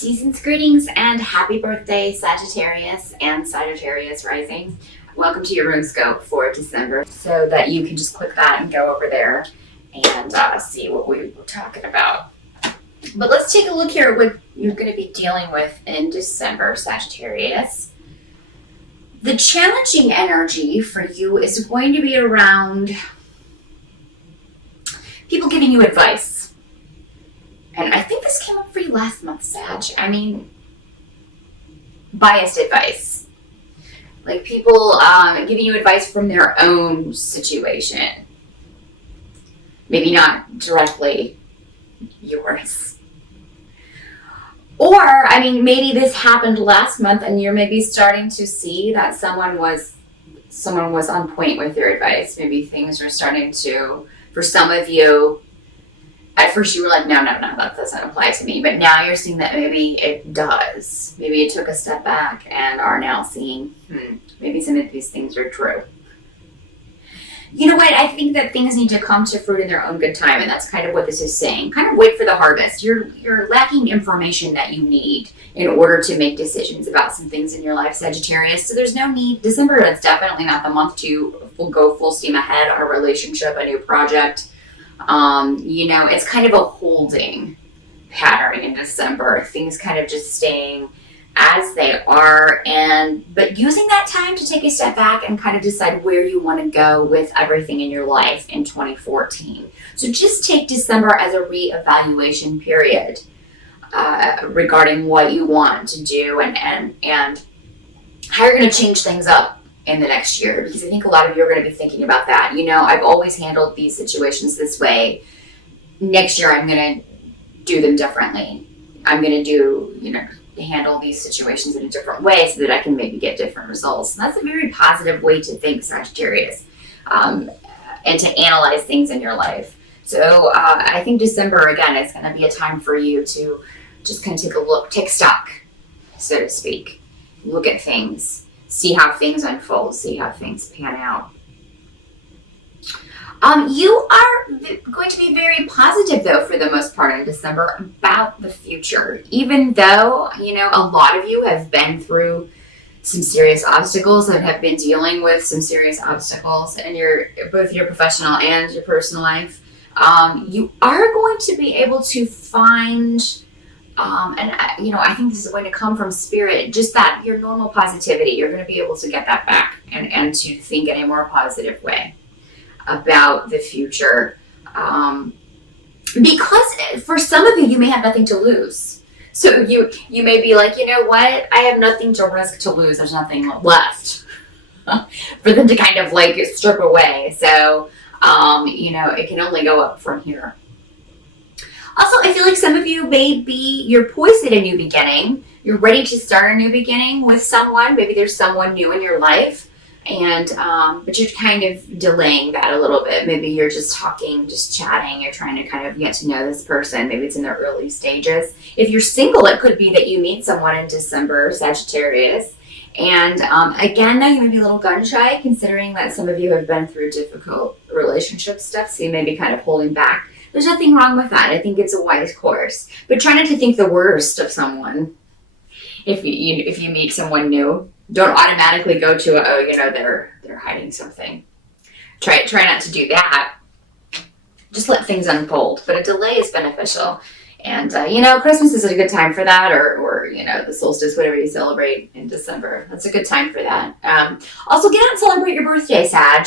Season's greetings and happy birthday, Sagittarius and Sagittarius rising. Welcome to your rune scope for December, so that you can just click that and go over there and see what we were talking about. But let's take a look here at what you're going to be dealing with in December, Sagittarius. The challenging energy for you is going to be around people giving you advice. And I think this came up for you last month, Sag. I mean, biased advice. Like people giving you advice from their own situation. Maybe not directly yours. Or, I mean, maybe this happened last month and you're maybe starting to see that someone was on point with your advice. Maybe things are starting to, for some of you, at first you were like, no, that doesn't apply to me. But now you're seeing that maybe it does. Maybe you took a step back and are now seeing, maybe some of these things are true. You know what? I think that things need to come to fruit in their own good time. And that's kind of what this is saying. Kind of wait for the harvest. You're lacking information that you need in order to make decisions about some things in your life, Sagittarius. So there's no need. December is definitely not the month to go full steam ahead on a relationship, a new project. It's kind of a holding pattern in December. Things kind of just staying as they are, but using that time to take a step back and kind of decide where you want to go with everything in your life in 2014. So just take December as a reevaluation period regarding what you want to do and how you're going to change things up in the next year, because I think a lot of you are going to be thinking about that. I've always handled these situations this way. Next year, I'm going to do them differently. I'm going to handle these situations in a different way so that I can maybe get different results. And that's a very positive way to think, Sagittarius, and to analyze things in your life. So I think December, again, is going to be a time for you to just kind of take a look, take stock, so to speak. Look at things. See how things unfold, see how things pan out. You are going to be very positive, though, for the most part in December about the future. Even though, a lot of you have been through some serious obstacles and have been dealing with some serious obstacles in both your professional and your personal life, you are going to be able to find... I think this is going to come from spirit, just that your normal positivity, you're going to be able to get that back and to think in a more positive way about the future. Because for some of you may have nothing to lose. So you may be like, you know what? I have nothing to risk to lose. There's nothing left for them to kind of like strip away. So, it can only go up from here. Also, I feel like some of you you're poised at a new beginning. You're ready to start a new beginning with someone. Maybe there's someone new in your life, but you're kind of delaying that a little bit. Maybe you're just talking, just chatting. You're trying to kind of get to know this person. Maybe it's in the early stages. If you're single, it could be that you meet someone in December, Sagittarius. And again, though, you may be a little gun shy, considering that some of you have been through difficult relationship stuff, so you may be kind of holding back. There's nothing wrong with that. I think it's a wise course. But try not to think the worst of someone. If you meet someone new, don't automatically go to they're hiding something. Try not to do that. Just let things unfold. But a delay is beneficial. And Christmas is a good time for that, or the solstice, whatever you celebrate in December. That's a good time for that. Also, get out and celebrate your birthday, Sag.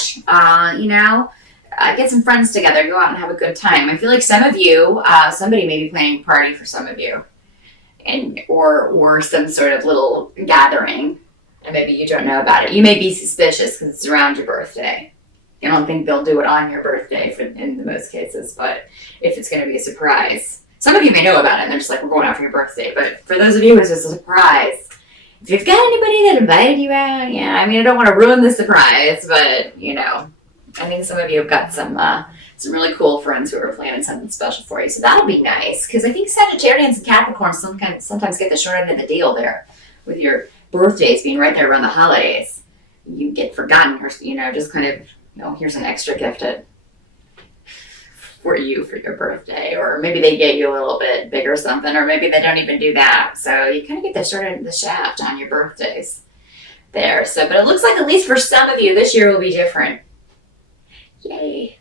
Get some friends together, go out and have a good time. I feel like some of you, somebody may be planning a party for some of you, or some sort of little gathering, and maybe you don't know about it. You may be suspicious because it's around your birthday. I don't think they'll do it on your birthday in the most cases, but if it's going to be a surprise, some of you may know about it and they're just like, we're going out for your birthday. But for those of you, it's just a surprise. If you've got anybody that invited you out, I don't want to ruin the surprise, but I think some of you have got some really cool friends who are planning something special for you. So that'll be nice, because I think Sagittarians and Capricorns sometimes get the short end of the deal there. With your birthdays being right there around the holidays, you get forgotten, or just kind of, here's an extra gift at for you for your birthday, or maybe they get you a little bit bigger something, or maybe they don't even do that. So you kind of get the short end of the shaft on your birthdays there. So, but it looks like at least for some of you, this year will be different. Yay.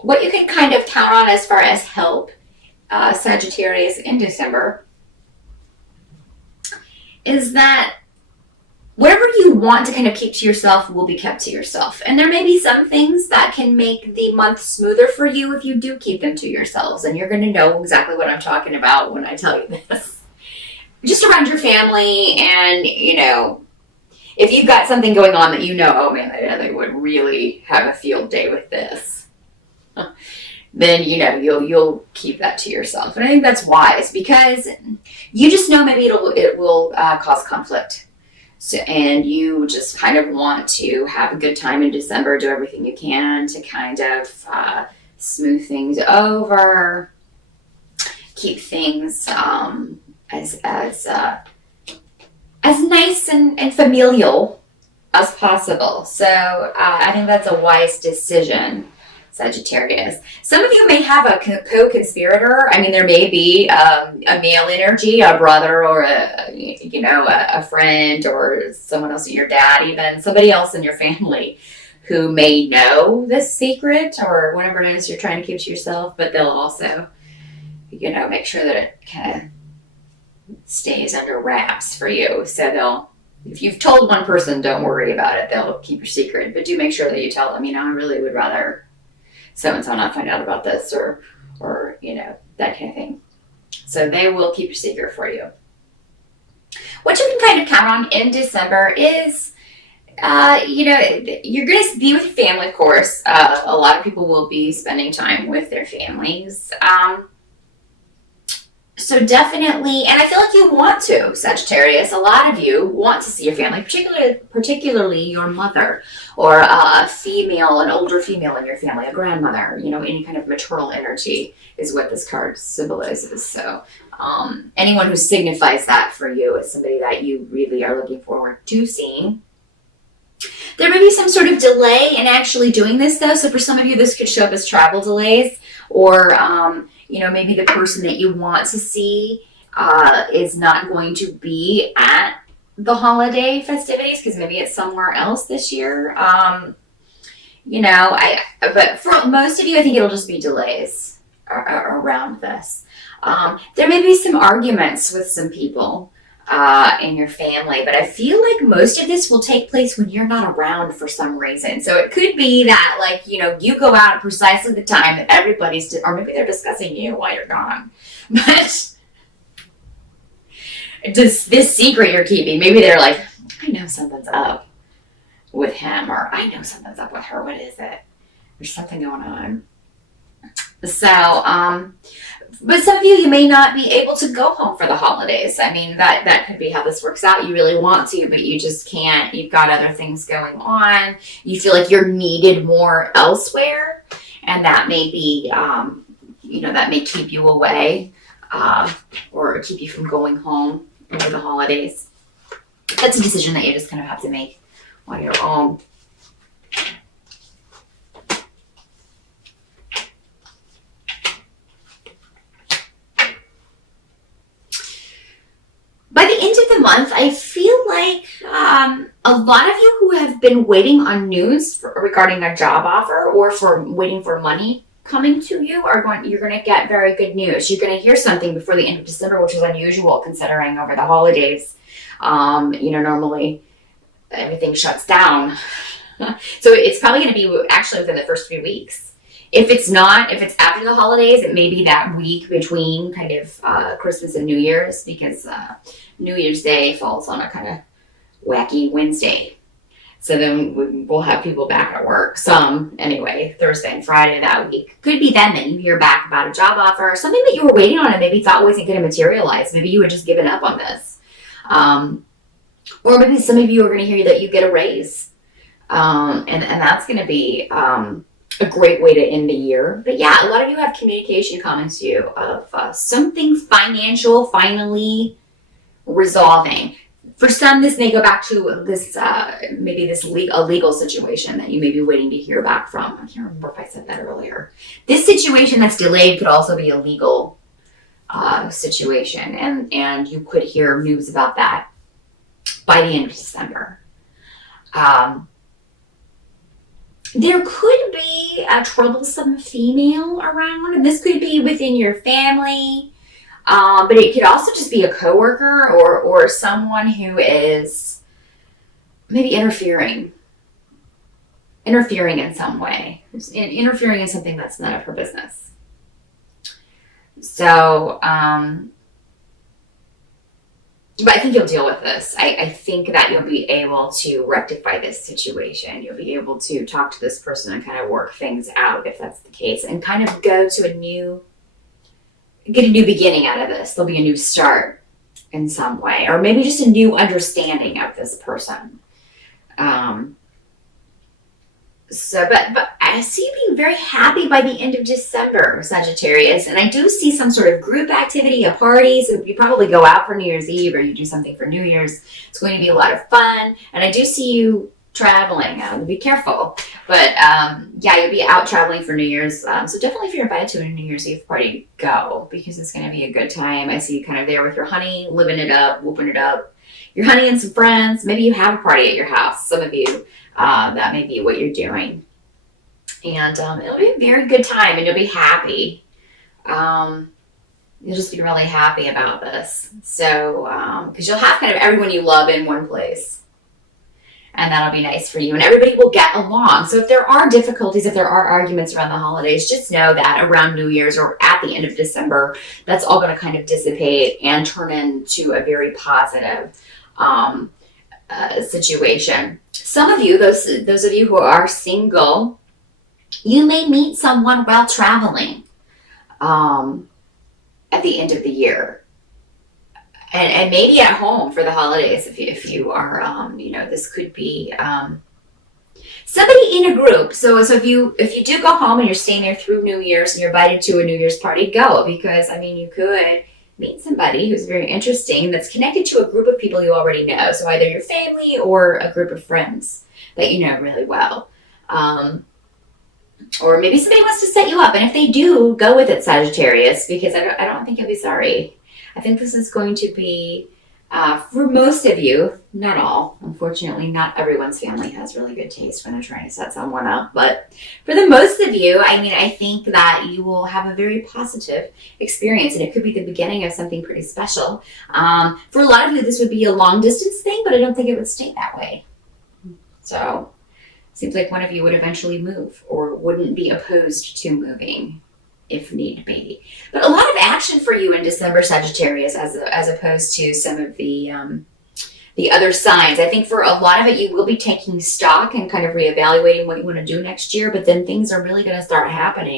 What you can kind of count on as far as help, Sagittarius, in December, is that whatever you want to kind of keep to yourself will be kept to yourself. And there may be some things that can make the month smoother for you if you do keep them to yourselves. And you're going to know exactly what I'm talking about when I tell you this. Just around your family, and, you know, if you've got something going on that you know, oh man, they would really have a field day with this, then, you know, you'll keep that to yourself. And I think that's wise, because you just know maybe it will cause conflict. So, and you just kind of want to have a good time in December, do everything you can to kind of smooth things over, keep things as nice and familial as possible. So I think that's a wise decision, Sagittarius. Some of you may have a co-conspirator. I mean, there may be a male energy, a brother, or a friend, or someone else, your dad, even somebody else in your family who may know this secret or whatever it is you're trying to keep to yourself, but they'll also, make sure that it kind of stays under wraps for you. So if you've told one person, don't worry about it. They'll keep your secret, but do make sure that you tell them, I really would rather so-and-so not find out about this, or that kind of thing. So they will keep your secret for you. What you can kind of count on in December is, you're going to be with your family, of course. A lot of people will be spending time with their families. So definitely, and I feel like you want to, Sagittarius. A lot of you want to see your family, particularly your mother, or an older female in your family, a grandmother, any kind of maternal energy is what this card symbolizes. So anyone who signifies that for you is somebody that you really are looking forward to seeing. There may be some sort of delay in actually doing this, though. So for some of you, this could show up as travel delays, or maybe the person that you want to see is not going to be at the holiday festivities because maybe it's somewhere else this year. But for most of you, I think it'll just be delays around this. There may be some arguments with some people in your family, but I feel like most of this will take place when you're not around for some reason. So it could be that, you go out at precisely the time that everybody's, or maybe they're discussing you while you're gone. But just this secret you're keeping, maybe they're like, I know something's up with him, or I know something's up with her. What is it? There's something going on. So, but some of you may not be able to go home for the holidays. I mean, that could be how this works out. You really want to, but you just can't. You've got other things going on. You feel like you're needed more elsewhere, and that may be, that may keep you away, or keep you from going home over the holidays. That's a decision that you just kind of have to make on your own. By the end of the month, I feel like a lot of you who have been waiting on news regarding a job offer, or for waiting for money coming to you, you're going to get very good news. You're going to hear something before the end of December, which is unusual considering over the holidays, normally everything shuts down. So it's probably going to be actually within the first 3 weeks. If it's after the holidays, it may be that week between kind of Christmas and New Year's, because New Year's Day falls on a kind of wacky Wednesday. So then we'll have people back at work. Some, anyway, Thursday and Friday that week. Could be then that you hear back about a job offer, something that you were waiting on and maybe thought wasn't going to materialize. Maybe you had just given up on this. Or maybe some of you are going to hear that you get a raise. And that's going to be a great way to end the year. But yeah, a lot of you have communication coming to you of something financial finally resolving. For some, this may go back to this, maybe this a legal situation that you may be waiting to hear back from. I can't remember if I said that earlier. This situation that's delayed could also be a legal situation, and you could hear news about that by the end of December. There could be a troublesome female around, and this could be within your family. But it could also just be a coworker or someone who is maybe interfering in some way, interfering in something that's none of her business. So, but I think you'll deal with this. I think that you'll be able to rectify this situation. You'll be able to talk to this person and kind of work things out if that's the case, and kind of go to get a new beginning out of this. There'll be a new start in some way, or maybe just a new understanding of this person. But I see you being very happy by the end of December, Sagittarius, and I do see some sort of group activity, a party. So you probably go out for New Year's Eve, or you do something for New Year's. It's going to be a lot of fun, and I do see you traveling. Be careful, but yeah, you'll be out traveling for New Year's. So definitely, if you're invited to a New Year's Eve party, go, because it's going to be a good time. I see you kind of there with your honey, living it up, whooping it up. Your honey and some friends. Maybe you have a party at your house. Some of you, that may be what you're doing, and it'll be a very good time, and you'll be happy. You'll just be really happy about this. So because you'll have kind of everyone you love in one place. And that'll be nice for you. And everybody will get along. So if there are difficulties, if there are arguments around the holidays, just know that around New Year's or at the end of December, that's all going to kind of dissipate and turn into a very positive situation. Some of you, those of you who are single, you may meet someone while traveling at the end of the year. And maybe at home for the holidays, if you are, this could be somebody in a group. So if you do go home and you're staying there through New Year's and you're invited to a New Year's party, go, because you could meet somebody who's very interesting that's connected to a group of people you already know. So either your family or a group of friends that you know really well. Or maybe somebody wants to set you up, and if they do, go with it, Sagittarius, because I don't think you'll be sorry. I think this is going to be, for most of you, not all. Unfortunately, not everyone's family has really good taste when they're trying to set someone up. But for the most of you, I think that you will have a very positive experience, and it could be the beginning of something pretty special. For a lot of you, this would be a long distance thing, but I don't think it would stay that way. So it seems like one of you would eventually move, or wouldn't be opposed to moving if need be. But a lot of action for you in December, Sagittarius, as opposed to some of the other signs. I think for a lot of it, you will be taking stock and kind of reevaluating what you want to do next year, but then things are really going to start happening